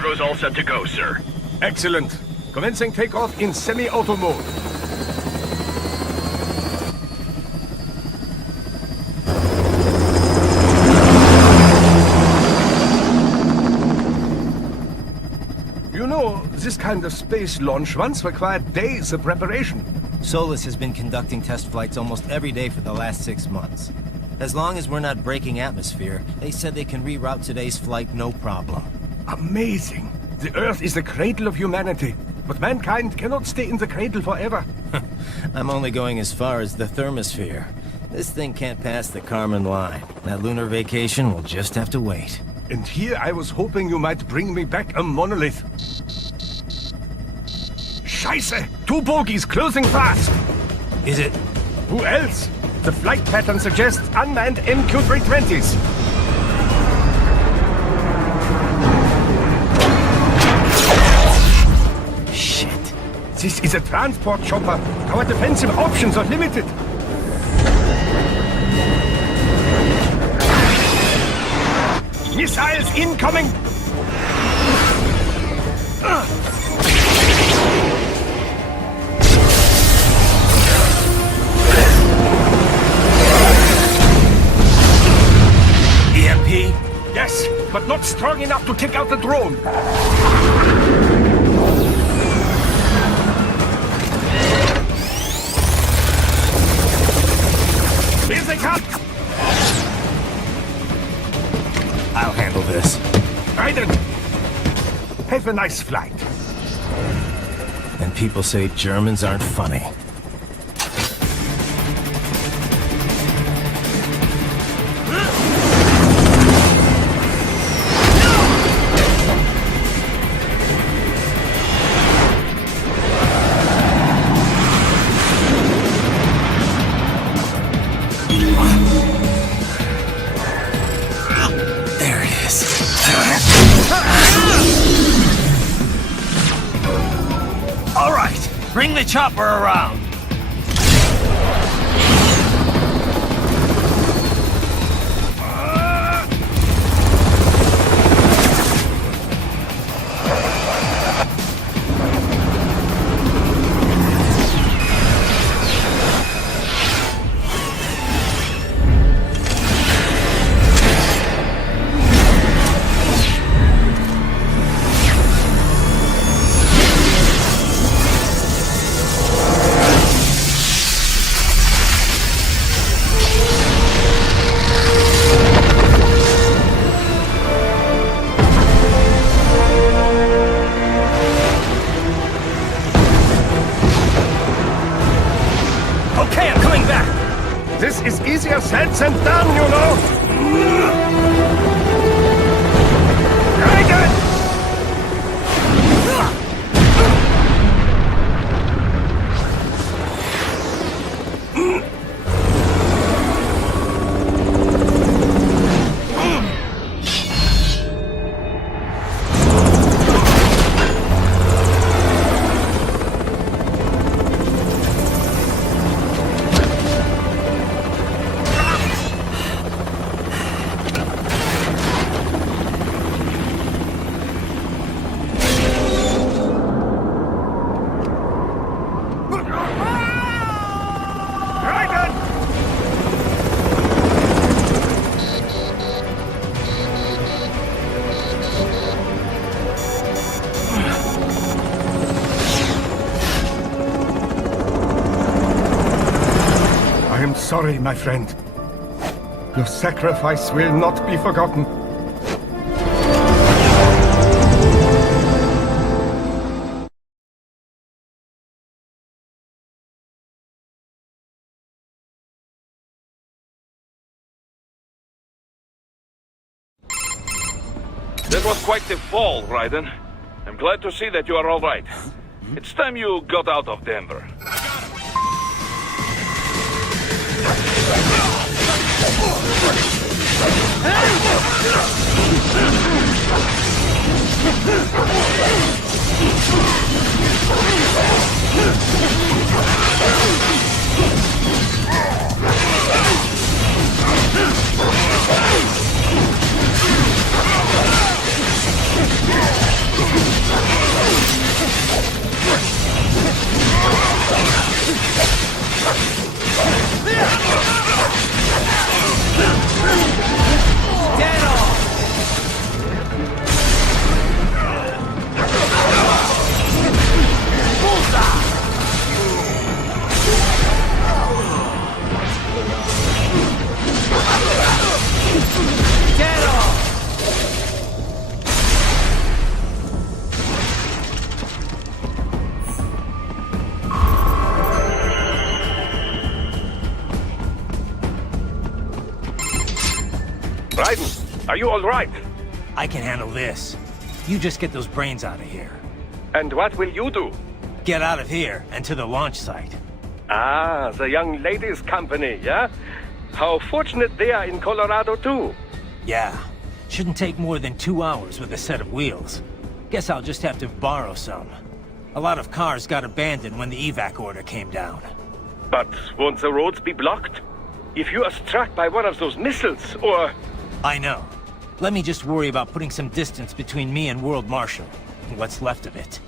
Cargo's all set to go, sir. Excellent. Commencing takeoff in semi-auto mode. You know, this kind of space launch once required days of preparation. Solus has been conducting test flights almost every day for the last 6 months. As long as we're not breaking atmosphere, they said they can reroute today's flight no problem. Amazing. The Earth is the cradle of humanity, but mankind cannot stay in the cradle forever. I'm only going as far as the thermosphere. This thing can't pass the Kármán line. That lunar vacation will just have to wait. And here I was hoping you might bring me back a monolith. Scheiße! 2 bogies closing fast! Is it? Who else? The flight pattern suggests unmanned MQ-320s. Shit. This is a transport chopper. Our defensive options are limited. Missiles incoming! EMP? Yes, but not strong enough to take out the drone. Here they come! I'll handle this. Raiden! Have a nice flight. And people say Germans aren't funny. Bring the chopper around! This is easier said than done, you know! Raiden! Sorry, my friend. Your sacrifice will not be forgotten. That was quite the fall, Raiden. I'm glad to see that you are all right. It's time you got out of Denver. you all right? I can handle this. You just get those brains out of here. And what will you do? Get out of here and to the launch site. Ah, the young ladies' company, yeah? How fortunate they are in Colorado, too. Yeah. Shouldn't take more than 2 hours with a set of wheels. Guess I'll just have to borrow some. A lot of cars got abandoned when the evac order came down. But won't the roads be blocked? If you are struck by one of those missiles, or... I know. Let me just worry about putting some distance between me and World Marshal. What's left of it.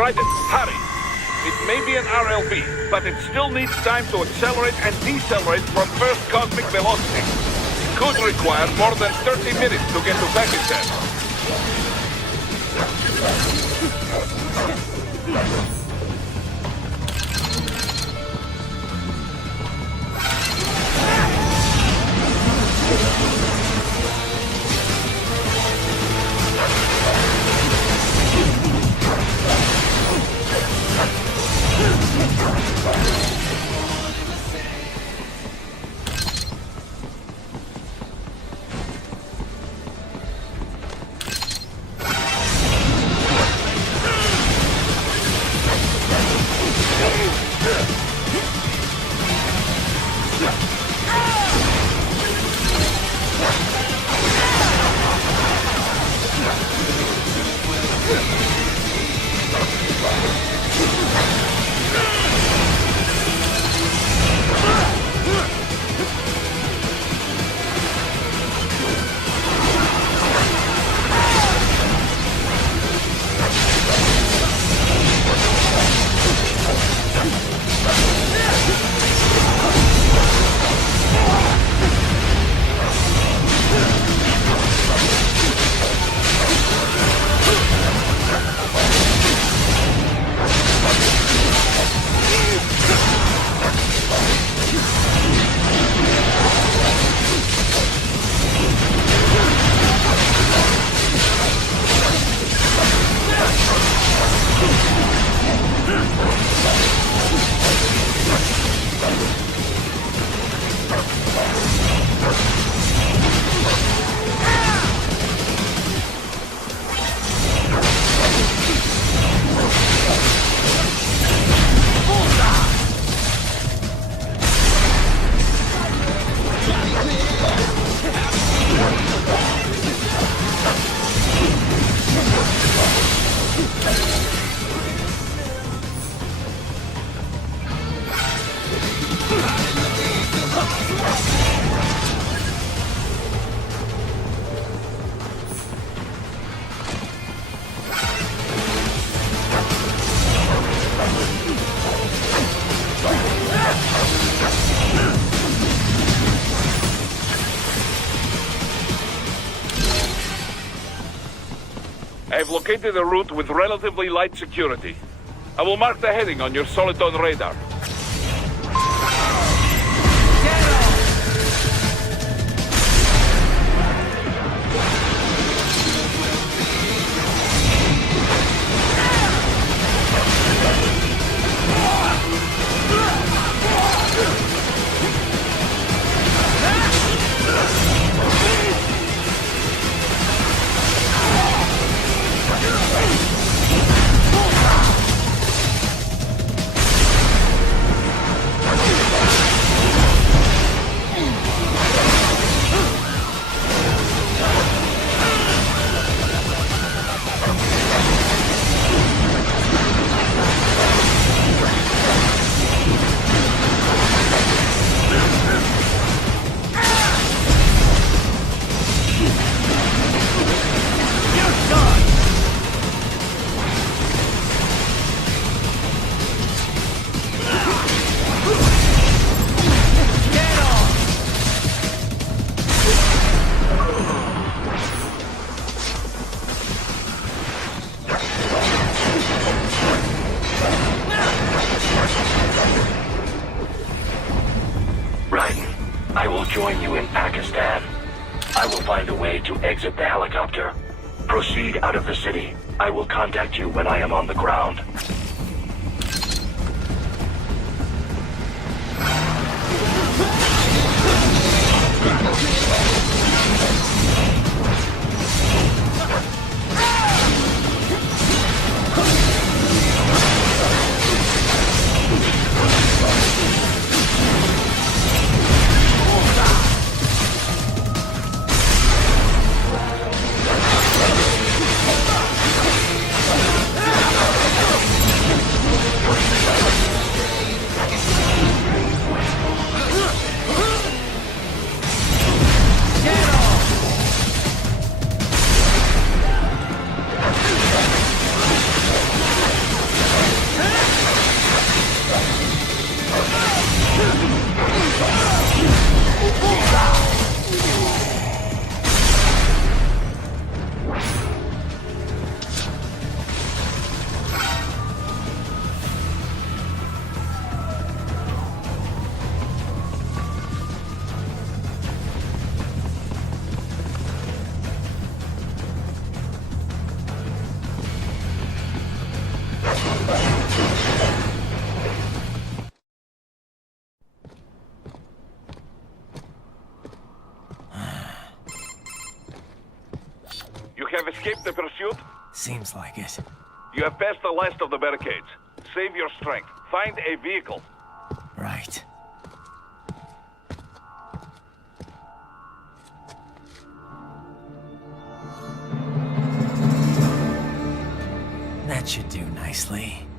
Raiden, hurry! It may be an RLB, but it still needs time to accelerate and decelerate from first cosmic velocity. It could require more than 30 minutes to get to Pakistan. have located a route with relatively light security. I will mark the heading on your Soliton radar. I will join you in Pakistan. I will find a way to exit the helicopter. Proceed out of the city. I will contact you when I am on the ground. You have escaped the pursuit? Seems like it. You have passed the last of the barricades. Save your strength. Find a vehicle. Right. That should do nicely.